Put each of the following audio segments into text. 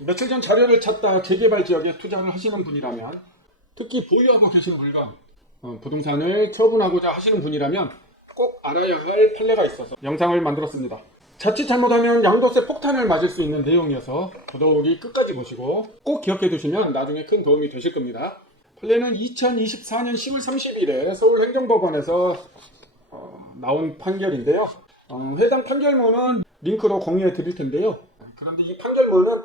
며칠 전 자료를 찾다 재개발 지역에 투자를 하시는 분이라면, 특히 보유하고 계신 물건, 부동산을 처분하고자 하시는 분이라면 꼭 알아야 할 판례가 있어서 영상을 만들었습니다. 자칫 잘못하면 양도세 폭탄을 맞을 수 있는 내용이어서 더더욱이 끝까지 보시고 꼭 기억해 두시면 나중에 큰 도움이 되실 겁니다. 판례는 2024년 10월 30일에 서울행정법원에서 나온 판결인데요. 해당 판결문은 링크로 공유해 드릴 텐데요. 그런데 이 판결문은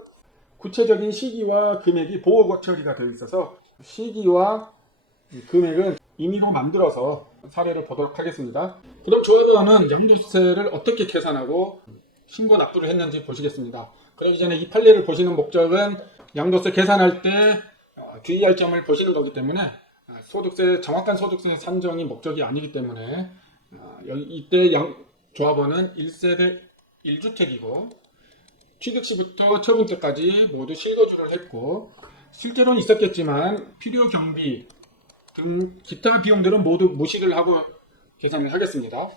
구체적인 시기와 금액이 보호고 처리가 되어 있어서 시기와 금액은 임의로 만들어서 사례를 보도록 하겠습니다. 그럼 조합원은 양도세를 어떻게 계산하고 신고 납부를 했는지 보시겠습니다. 그러기 전에 이 판례를 보시는 목적은 양도세 계산할 때 주의할 점을 보시는 거기 때문에 정확한 소득세 산정이 목적이 아니기 때문에 이때 조합원은 1세대 1주택이고 취득 시부터 처분 때까지 모두 실거주를 했고 실제로는 있었겠지만 필요 경비 등 기타 비용들은 모두 무시를 하고 계산을 하겠습니다.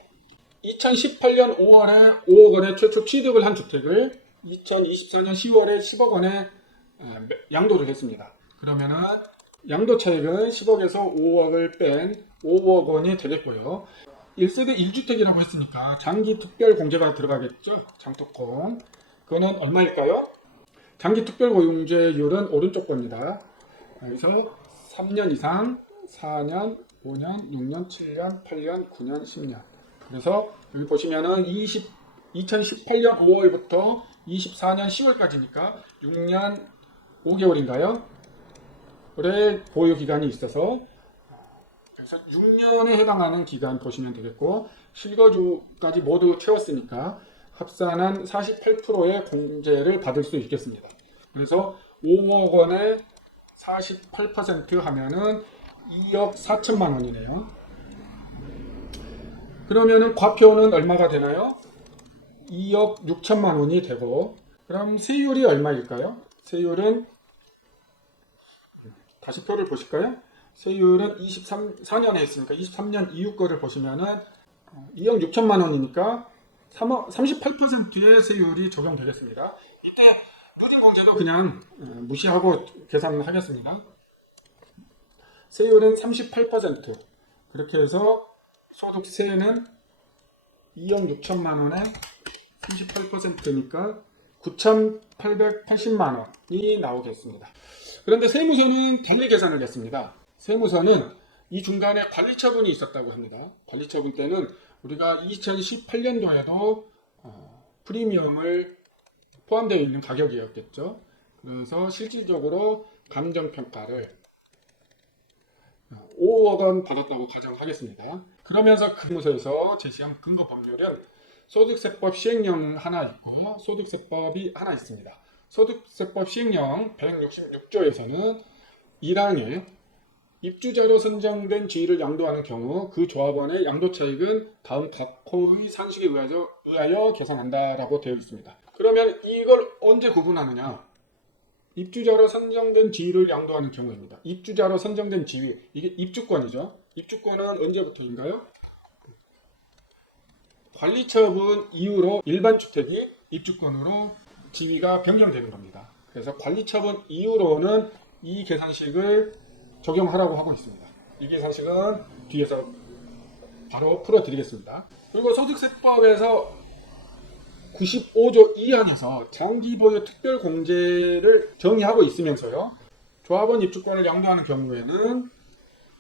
2018년 5월에 5억 원에 최초 취득을 한 주택을 2024년 10월에 10억 원에 양도를 했습니다. 그러면은 양도 차익은 10억에서 5억을 뺀 5억 원이 되겠고요. 1세대 1주택이라고 했으니까 장기 특별 공제가 들어가겠죠. 장특공. 그거는 얼마일까요? 장기 특별 공제율은 오른쪽 겁니다. 그래서 3년 이상, 4년, 5년, 6년, 7년, 8년, 9년, 10년. 그래서 여기 보시면은 2018년 5월부터 24년 10월까지니까 6년 5개월인가요? 올해 보유 기간이 있어서 그래서 6년에 해당하는 기간 보시면 되겠고 실거주까지 모두 채웠으니까 합산한 48%의 공제를 받을 수 있겠습니다. 그래서 5억 원에 48% 하면은 2억 4천만 원이네요. 그러면은 과표는 얼마가 되나요? 2억 6천만 원이 되고 그럼 세율이 얼마일까요? 세율은 다시 표를 보실까요? 세율은 24년에 했으니까 23년 이후 거를 보시면은 2억 6천만 원이니까 38%의 세율이 적용되겠습니다. 이때 누진공제도 그냥 무시하고 계산을 하겠습니다. 세율은 38%. 그렇게 해서 소득세는 2억 6천만 원에 38%니까 9,880만 원이 나오겠습니다. 그런데 세무서는 달리 계산을 했습니다. 세무서는 이 중간에 관리처분이 있었다고 합니다. 관리처분 때는 우리가 2018년도에도 프리미엄을 포함되어 있는 가격이었겠죠. 그래서 실질적으로 감정평가를 5억 원 받았다고 가정하겠습니다. 그러면서 세무서에서 제시한 근거 법률은 소득세법 시행령 하나 있고 소득세법이 하나 있습니다. 소득세법 시행령 166조에서는 1항에 입주자로 선정된 지위를 양도하는 경우 그 조합원의 양도차익은 다음 각 호의 상식에 의하여 계산한다라고 되어 있습니다. 그러면 이걸 언제 구분하느냐? 입주자로 선정된 지위를 양도하는 경우입니다. 입주자로 선정된 지위, 이게 입주권이죠. 입주권은 언제부터인가요? 관리처분 이후로 일반 주택이 입주권으로 지위가 변경되는 겁니다. 그래서 관리처분 이후로는 이 계산식을 적용하라고 하고 있습니다. 이 계산식은 뒤에서 바로 풀어드리겠습니다. 그리고 소득세법에서 95조 2항에서 장기보유 특별공제를 정의하고 있으면서요. 조합원 입주권을 양도하는 경우에는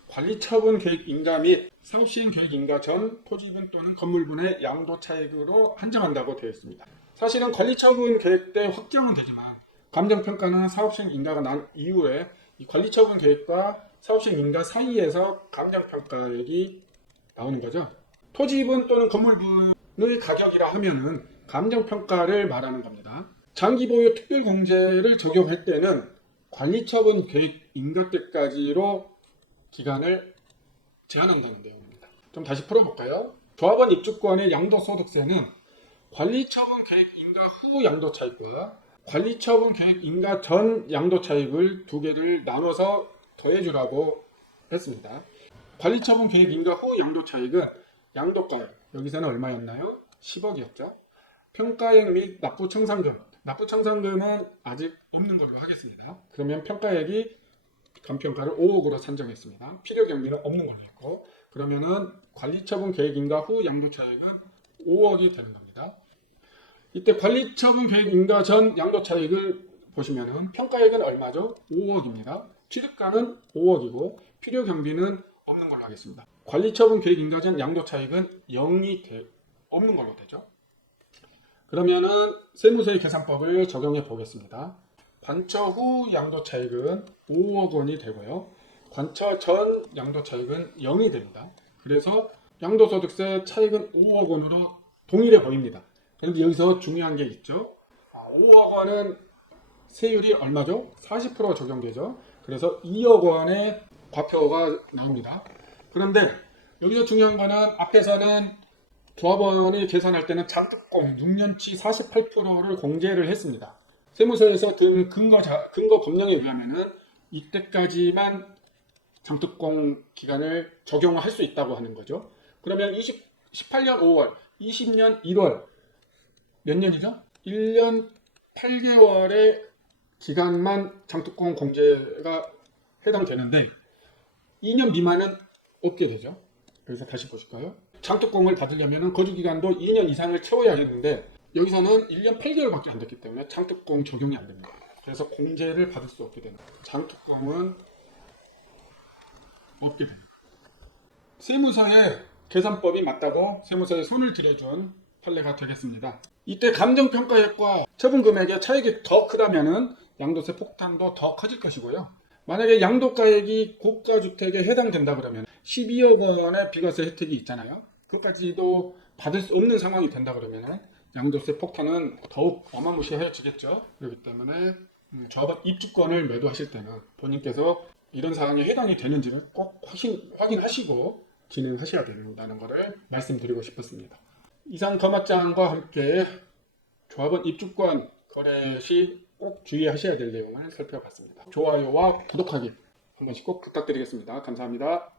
관리처분 계획 인가 및 사업시행 계획 인가 전 토지분 또는 건물분의 양도차익으로 한정한다고 되어 있습니다. 사실은 관리처분 계획 때 확정은 되지만 감정평가는 사업시행 인가가 난 이후에 이 관리처분 계획과 사업시행 인가 사이에서 감정평가액이 나오는 거죠. 토지분 또는 건물분의 가격이라 하면은 감정평가를 말하는 겁니다. 장기보유 특별공제를 적용할 때는 관리처분 계획 인가 때까지로 기간을 제한한다는 내용입니다. 좀 다시 풀어볼까요? 조합원 입주권의 양도소득세는 관리처분 계획 인가 후 양도차익과 관리처분 계획 인가 전 양도차익을 두 개를 나눠서 더해주라고 했습니다. 관리처분 계획 인가 후 양도차익은 양도가액, 여기서는 얼마였나요? 10억이었죠. 평가액 및 납부 청산금, 납부청산금은 아직 없는 걸로 하겠습니다. 그러면 평가액이 감평가를 5억으로 산정했습니다. 필요경비는 없는 걸로 했고, 그러면은 관리처분 계획인가 후 양도차익은 5억이 되는 겁니다. 이때 관리처분 계획인가 전 양도차익을 보시면은 평가액은 얼마죠? 5억입니다. 취득가는 5억이고 필요경비는 없는 걸로 하겠습니다. 관리처분 계획인가 전 양도차익은 0이 없는 걸로 되죠. 그러면은 세무서의 계산법을 적용해 보겠습니다. 관처 후 양도차익은 5억 원이 되고요. 관처 전 양도차익은 0이 됩니다. 그래서 양도소득세 차익은 5억 원으로 동일해 보입니다. 그런데 여기서 중요한 게 있죠. 5억 원은 세율이 얼마죠? 40% 적용되죠. 그래서 2억 원의 과표가 나옵니다. 그런데 여기서 중요한 거는 앞에서는 조합원이 계산할 때는 장특공 6년치 48%를 공제를 했습니다. 세무서에서 든 근거 법령에 의하면은 이때까지만 장특공 기간을 적용할 수 있다고 하는 거죠. 그러면 18년 5월, 20년 1월 몇 년이죠? 1년 8개월의 기간만 장특공 공제가 해당되는데 2년 미만은 없게 되죠. 여기서 다시 보실까요? 장특공을 받으려면 거주기간도 2년 이상을 채워야 하는데 여기서는 1년 8개월밖에 안 됐기 때문에 장특공 적용이 안 됩니다. 그래서 공제를 받을 수 없게 됩니다. 장특공은 없게 됩니다. 세무서의 계산법이 맞다고 세무서에 손을 들여준 판례가 되겠습니다. 이때 감정평가액과 처분금액의 차익이 더 크다면 양도세 폭탄도 더 커질 것이고요. 만약에 양도가액이 고가주택에 해당된다 그러면 12억 원의 비과세 혜택이 있잖아요. 그것까지도 받을 수 없는 상황이 된다 그러면 양도세 폭탄은 더욱 어마무시해지겠죠. 그렇기 때문에 조합원 입주권을 매도하실 때는 본인께서 이런 사항에 해당이 되는지를 꼭 확인하시고 진행하셔야 된다는 것을 말씀드리고 싶었습니다. 이상 거맞장과 함께 조합원 입주권 거래 시 꼭 주의하셔야 될 내용을 살펴봤습니다. 좋아요와 구독하기 한 번씩 꼭 부탁드리겠습니다. 감사합니다.